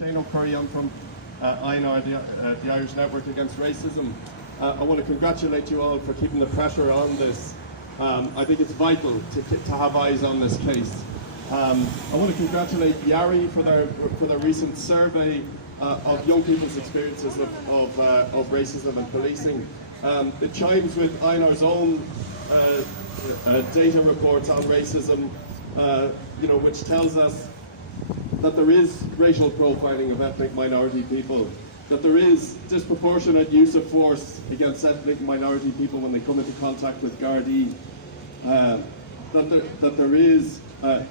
Ocurry. I'm from INR, the Irish Network Against Racism. I want to congratulate you all for keeping the pressure on this. I think it's vital to have eyes on this case. I want to congratulate Yari for their recent survey of young people's experiences of racism and policing. It chimes with INR's own data reports on racism, which tells us that there is racial profiling of ethnic minority people, that there is disproportionate use of force against ethnic minority people when they come into contact with Gardaí, that there is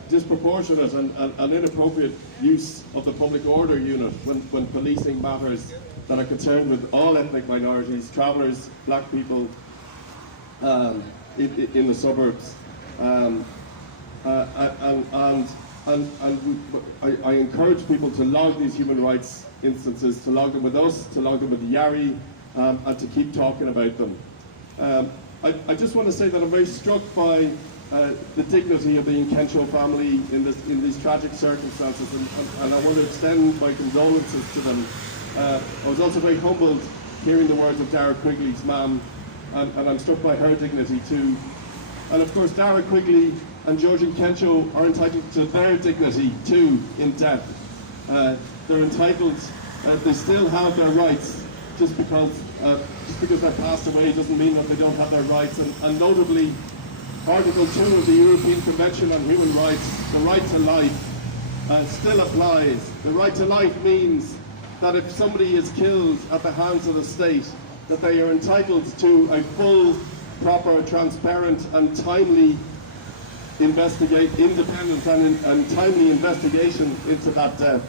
disproportionate and inappropriate use of the public order unit when policing matters that are concerned with all ethnic minorities, travellers, black people in the suburbs. I encourage people to log these human rights instances, to log them with us, to log them with Yari, and to keep talking about them. I just want to say that I'm very struck by the dignity of the Nkencho family in these tragic circumstances, and I want to extend my condolences to them. I was also very humbled hearing the words of Dara Quigley's mum, and I'm struck by her dignity too. And of course, Dara Quigley and George Nkencho are entitled to their dignity too in death. They're entitled, they still have their rights. Just because they passed away doesn't mean that they don't have their rights. And notably, Article 2 of the European Convention on Human Rights, the right to life, still applies. The right to life means that if somebody is killed at the hands of the state, that they are entitled to a full, proper, transparent and timely independent and timely investigation into that death.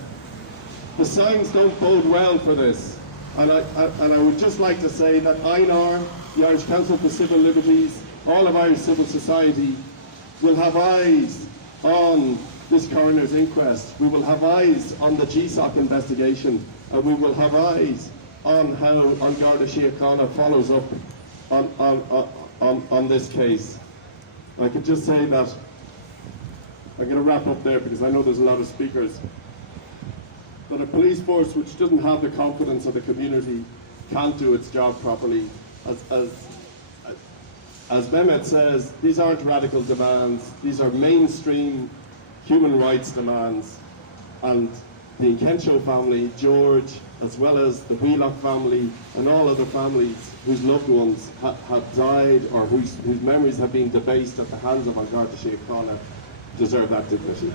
The signs don't bode well for this. And I would just like to say that INR, the Irish Council for Civil Liberties, all of Irish civil society will have eyes on this coroner's inquest. We will have eyes on the GSOC investigation, and we will have eyes on how Garda Síochána follows up on this case. I could just say that I'm going to wrap up there because I know there's a lot of speakers. That a police force which doesn't have the confidence of the community can't do its job properly. As Mehmet says, these aren't radical demands, these are mainstream human rights demands. And the Nkencho family, George, as well as the Wheelock family and all other families whose loved ones have died or whose memories have been debased at the hands of Garda Síochána deserve that dignity.